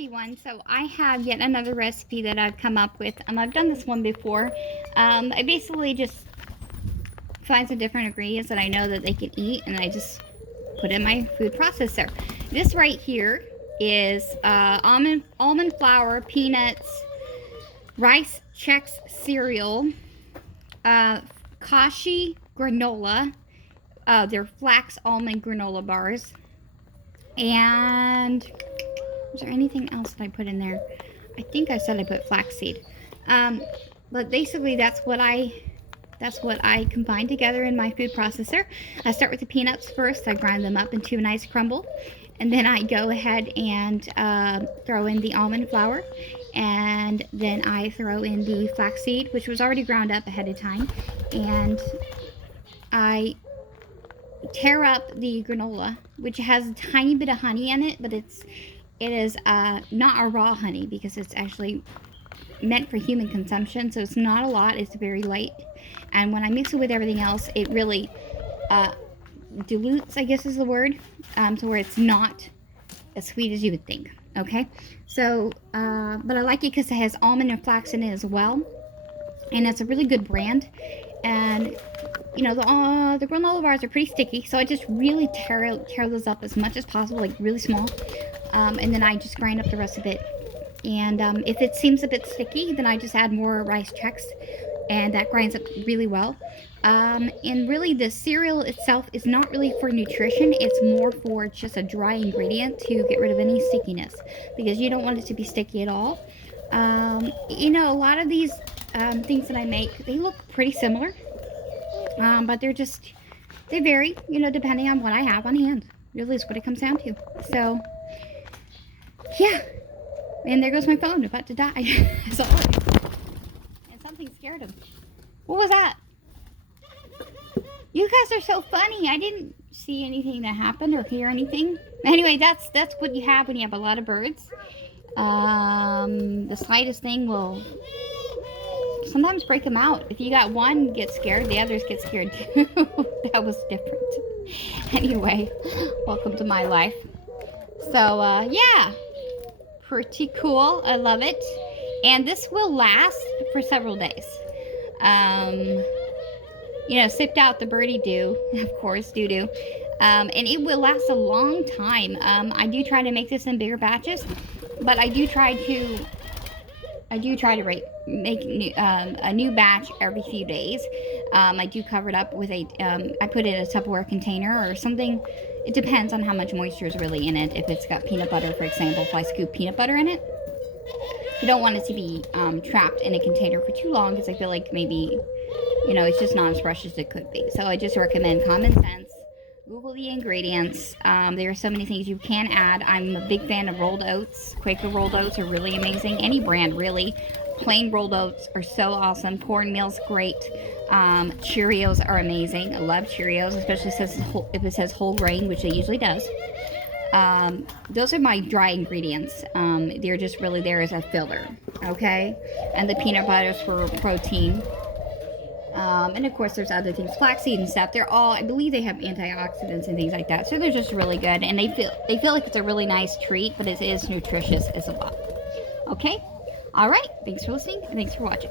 everyone. So I have yet another recipe that I've come up with. I've done this one before. I basically just find some different ingredients that I know that they can eat, and I just put in my food processor. This right here is almond flour, peanuts, rice Chex cereal, Kashi granola. They're flax almond granola bars. And is there anything else that I put in there? I think I said I put flaxseed. But basically that's what I combine together in my food processor. I start with the peanuts first. I grind them up into a nice crumble. And then I go ahead and throw in the almond flour. And then I throw in the flaxseed, which was already ground up ahead of time. And I tear up the granola, which has a tiny bit of honey in it, but it is not a raw honey because it's actually meant for human consumption, so it's not a lot. It's very light, and when I mix it with everything else, it really dilutes, I guess is the word, to where it's not as sweet as you would think. Okay, so but I like it because it has almond and flax in it as well, and it's a really good brand. And you know, the granola bars are pretty sticky, so I just really tear those up as much as possible, like really small, and then I just grind up the rest of it. And if it seems a bit sticky, then I just add more rice Chex, and that grinds up really well. And really the cereal itself is not really for nutrition, it's more for just a dry ingredient to get rid of any stickiness, because you don't want it to be sticky at all. You know, a lot of these things that I make, they look pretty similar, but they vary, you know, depending on what I have on hand. Really is what it comes down to. So yeah, and there goes my phone, about to die. As always. And something scared him. What was that? You guys are so funny. I didn't see anything that happened or hear anything. Anyway, that's what you have when you have a lot of birds. The slightest thing will sometimes break them out. If you got one get scared, the others get scared too. That was different. Anyway, welcome to my life. So yeah, pretty cool. I love it, and this will last for several days. You know, sipped out the birdie dew, of course, doo-doo, and it will last a long time. I do try to make this in bigger batches, but I do try to make a new batch every few days. I do cover it up with I put it in a Tupperware container or something. It depends on how much moisture is really in it. If it's got peanut butter, for example, if I scoop peanut butter in it, you don't want it to be trapped in a container for too long, because I feel like maybe, you know, it's just not as fresh as it could be. So I just recommend common sense. Google the ingredients. There are so many things you can add. I'm a big fan of rolled oats. Quaker rolled oats are really amazing. Any brand, really. Plain rolled oats are so awesome. Cornmeal's great. Cheerios are amazing. I love Cheerios, especially if it says whole grain, which it usually does. Those are my dry ingredients. They're just really there as a filler. Okay? And the peanut butters for protein. And of course there's other things, flaxseed and stuff. They're all, I believe they have antioxidants and things like that, so they're just really good, and they feel like it's a really nice treat, but it is nutritious as well. Okay, all right, thanks for listening, and thanks for watching.